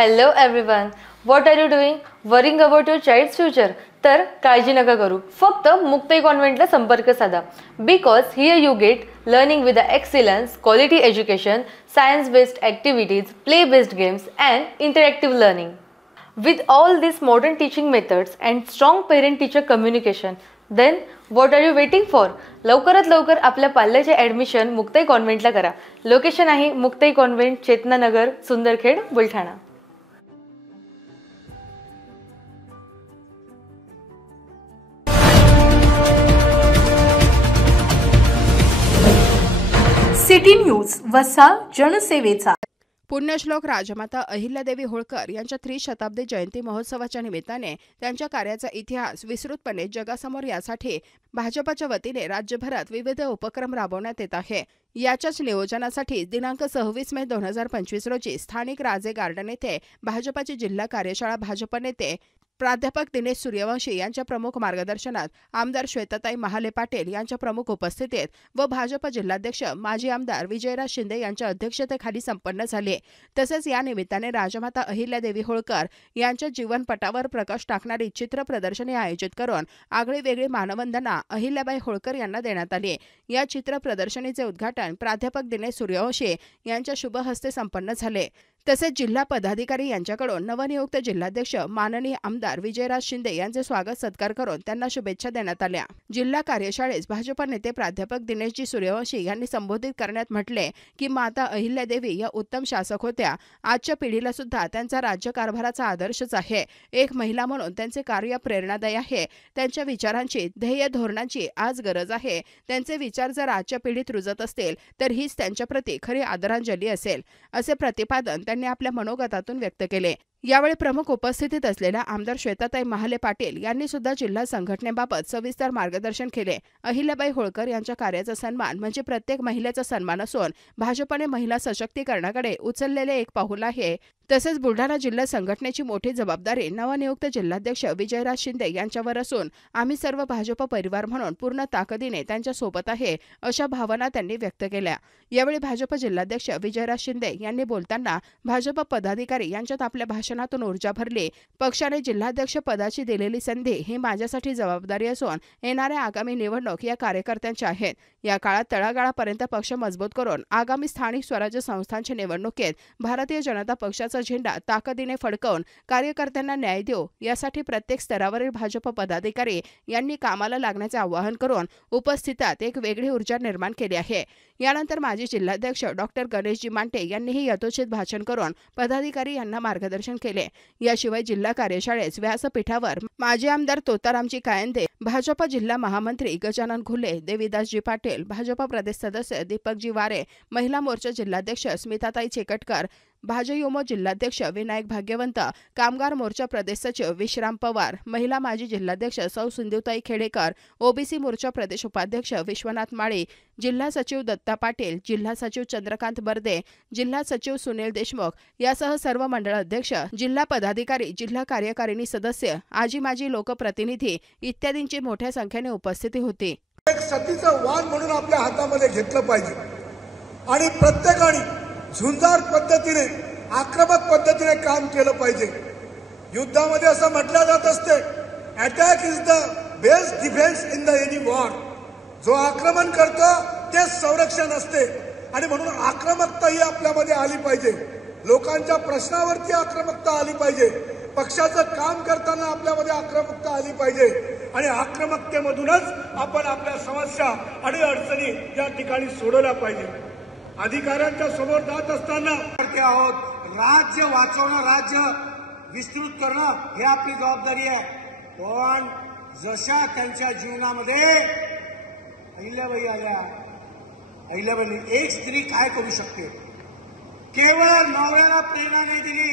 Hello everyone. What are you doing? Worrying about your child's future? तर काळजी नका करू. फक्त मुक्ताई कॉन्व्हेंटला संपर्क साधा. Because here you get learning with the excellence, quality education, science-based activities, play-based games and interactive learning. With all these modern teaching methods and strong parent-teacher communication, then what are you waiting for? लवकरात लवकर आपल्या पाल्याचे admission Muktai कॉन्व्हेंटला करा. Location आहे Muktai convent, Chetananagar, Sundarkhed, Buldhana. City news, वसा जनसेवेचा. पुण्यश्लोक राजमाता अहिल्यादेवी होळकर यांच्या त्रिशताब्दी जयंती महोत्सवाच्या निमित्ताने त्यांच्या कार्याचा इतिहास विस्तृतपणे जगासमोर यासाठी भाजपच्या वतीने राज्यभरात विविध उपक्रम राबवण्यात येत आहे. याच्याच नियोजनासाठी दिनांक 26 मे 2025 रोजी स्थानिक राजे गार्डन येथे भाजपची जिल्हा कार्यशाळा भाजप नेते प्राध्यापक दिनेश सूर्यवंशी यांच्या प्रमुख मार्गदर्शनात आमदार श्वेताताई महाले पाटील यांच्या प्रमुख उपस्थितीत व भाजप जिल्हाध्यक्ष माजी आमदार विजयराज शिंदे यांच्या अध्यक्षतेखाली संपन्न झाले. तसेच या निमित्ताने राजमाता अहिल्यादेवी होळकर यांच्या जीवनपटावर प्रकाश टाकणारी चित्र प्रदर्शनी आयोजित करून आगळीवेगळी मानवंदना अहिल्याबाई होळकर यांना देण्यात आली. या चित्र प्रदर्शनीचे उद्घाटन प्राध्यापक दिनेश सूर्यवंशी यांच्या शुभ हस्ते संपन्न झाले. तसेच जिल्हा पदाधिकारी यांच्याकडून नवनियुक्त जिल्हाध्यक्ष माननीय आमदार विजयराज शिंदे यांचे स्वागत सत्कार करून त्यांना शुभेच्छा देण्यात आल्या. जिल्हा कार्यशाळेस भाजप नेते प्राध्यापक दिनेशजी सूर्यवंशी यांनी संबोधित करण्यात म्हटले की माता अहिल्यादेवी या उत्तम शासक होत्या. आजच्या पिढीला सुद्धा त्यांचा राज्यकारभाराचा आदर्शच आहे. एक महिला म्हणून त्यांचे कार्य प्रेरणादायी आहे. त्यांच्या विचारांची, ध्येय धोरणांची आज गरज आहे. त्यांचे विचार जर आजच्या पिढीत रुजत असतील तर हीच त्यांच्याप्रती खरी आदरांजली असेल, असे प्रतिपादन त्यांनी आपल्या मनोगतातून व्यक्त केले. यावेळी प्रमुख उपस्थितीत असलेल्या आमदार श्वेताताई महाले पाटील यांनी सुद्धा जिल्हा संघटनेबाबत सविस्तर मार्गदर्शन केले. अहिल्याबाई होळकर यांच्या कार्याचा सन्मान म्हणजे प्रत्येक महिलेचा सन्मान असून भाजपने महिला सशक्तीकरणाकडे उचललेले एक पाऊल आहे. तसेच बुलढाणा जिल्हा संघटनेची मोठी जबाबदारी नवनियुक्त जिल्हाध्यक्ष विजयराज शिंदे यांच्यावर असून आम्ही सर्व भाजप परिवार म्हणून पूर्ण ताकदीने त्यांच्या सोबत आहे, अशा भावना त्यांनी व्यक्त केल्या. यावेळी भाजप जिल्हाध्यक्ष विजयराज शिंदे यांनी बोलताना भाजप पदाधिकारी यांच्यात आपल्या भाषणातून ऊर्जा भरली. पक्षाने जिल्हाध्यक्ष पदाची दिलेली संधी ही माझ्यासाठी जबाबदारी असून येणाऱ्या आगामी निवडणूक या कार्यकर्त्यांच्या आहेत. या काळात तळागाळापर्यंत पक्ष मजबूत करून आगामी स्थानिक स्वराज्य संस्थांच्या निवडणुकीत भारतीय जनता पक्षाचा झेंडा ताकदीने फडकवून कार्यकर्त्यांना न्याय देऊ, यासाठी प्रत्येक स्तरावरील भाजप पदाधिकारी यांनी कामाला लागण्याचे आवाहन करून उपस्थितात एक वेगळी ऊर्जा निर्माण केली आहे. यानंतर माजी जिल्हाध्यक्ष डॉक्टर गणेशजी मांटे यांनीही यथोचित भाषण करून पदाधिकारी यांना मार्गदर्शन केले. याशिवाय जिल्हा कार्यशाळेस व्यासपीठावर माजी आमदार तोतारामजी कायंदे, भाजप जिल्हा महामंत्री गजानन घुले, देवीदासजी पाटील, भाजप प्रदेश सदस्य दीपकजी वारे, महिला मोर्चा जिल्हाध्यक्ष स्मिताताई चेकटकर, भाजयुमो जिल्हाध्यक्ष विनायक भाग्यवंत, कामगार मोर्चा प्रदेश सचिव विश्राम पवार, महिला माजी जिल्हाध्यक्ष सौ सिंधुताई खेडेकर, ओबीसी मोर्चा प्रदेश उपाध्यक्ष विश्वनाथ माळी, जिल्हा सचिव दत्ता पाटील, जिल्हा सचिव चंद्रकांत बर्दे, जिल्हा सचिव सुनील देशमुख यासह सर्व मंडळ अध्यक्ष, जिल्हा पदाधिकारी, जिल्हा कार्यकारिणी सदस्य, आजी माजी लोकप्रतिनिधी इत्यादींची मोठ्या संख्येने उपस्थिती होती. एक सतीचं वाण म्हणून आपल्या हातामध्ये घेतलं पाहिजे आणि प्रत्येकाने झुंजार पद्धतीने, आक्रमक पद्धतीने काम केलं पाहिजे. युद्धामध्ये असं म्हटलं जात असते, attack is the best defence in the any war. जो आक्रमण करतो तेच संरक्षण असते आणि म्हणून आक्रमकता ही आपल्यामध्ये आली पाहिजे. लोकांच्या प्रश्नावरती आक्रमकता आली पाहिजे. पक्षाचं काम करताना आपल्यामध्ये आक्रमकता आली पाहिजे आणि आक्रमकतेमधूनच आपण आपल्या समस्या आणि अडचणी या ठिकाणी सोडवल्या पाहिजे. अधिकाऱ्यांच्या समोर जात असताना करते आहोत, राज्य वाचवणं, राज्य विस्तृत करणं हे आपली जबाबदारी आहे. पण जशा त्यांच्या जीवनामध्ये अहिल्याबाई आल्या, अहिल्याबाईंनी एक स्त्री काय करू शकते? केवळ नवऱ्याला प्रेरणा नाही दिली,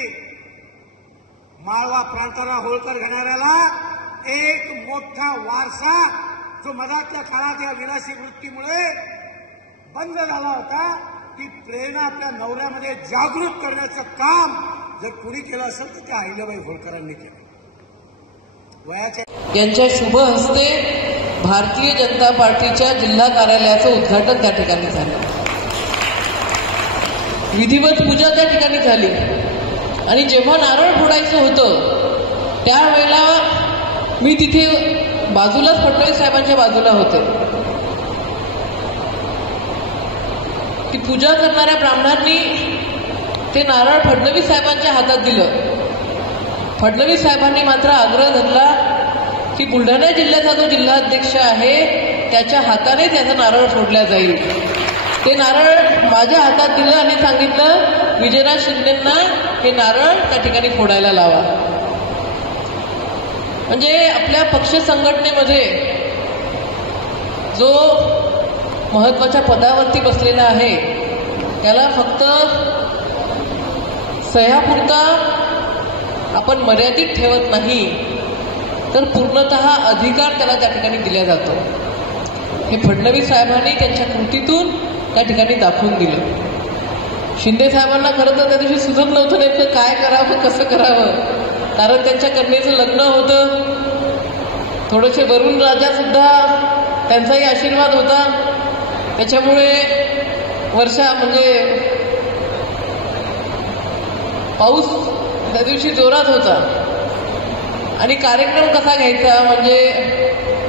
माळवा प्रांताला होळकर घराण्याला एक मोठा वारसा जो मधातल्या काळात या विलासी वृत्तीमुळे बंद झाला होता, ती प्रेरणा आपल्या नवऱ्यामध्ये जागृत करण्याचं काम जर कुणी केलं असेल तर त्या अहिल्याबाई होळकरांनी केलं. यांच्या शुभ हस्ते भारतीय जनता पार्टीच्या जिल्हा कार्यालयाचं उद्घाटन त्या ठिकाणी झालं. विधिवत पूजा त्या ठिकाणी झाली. आणि जेव्हा नारळ फोडायचं होतं त्यावेळेला मी तिथे बाजूलाच फडणवीस साहेबांच्या बाजूला होते की पूजा करणाऱ्या ब्राह्मणांनी ते नारळ फडणवीस साहेबांच्या हातात दिलं. फडणवीस साहेबांनी मात्र आग्रह धरला की बुलढाणा जिल्ह्याचा जो जिल्हाध्यक्ष आहे त्याच्या हाताने त्याचा नारळ फोडला जाईल. ते नारळ माझ्या हातात दिलं आणि सांगितलं विजयराज शिंदेंना हे नारळ त्या ठिकाणी फोडायला लावा. म्हणजे आपल्या पक्ष संघटनेमध्ये जो महत्वाच्या पदावरती बसलेला आहे त्याला फक्त सह्यापुरता आपण मर्यादित ठेवत नाही तर पूर्णतः अधिकार त्याला त्या ठिकाणी दिला जातो. हे फडणवीस साहेबांनी त्यांच्या कृतीतून त्या ठिकाणी दाखवून दिलं. शिंदे साहेबांना खरं तर त्या दिवशी सुचत नव्हतं नेमकं काय करावं कसं करावं, कारण त्यांच्या कन्येचं लग्न होतं. थोडेसे वरुण राजा सुद्धा त्यांचाही आशीर्वाद होता. त्याच्यामुळे वर्षा म्हणजे पाऊस त्या दिवशी जोरात होता आणि कार्यक्रम कसा घ्यायचा म्हणजे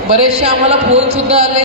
बरेचसे आम्हाला फोन सुद्धा आले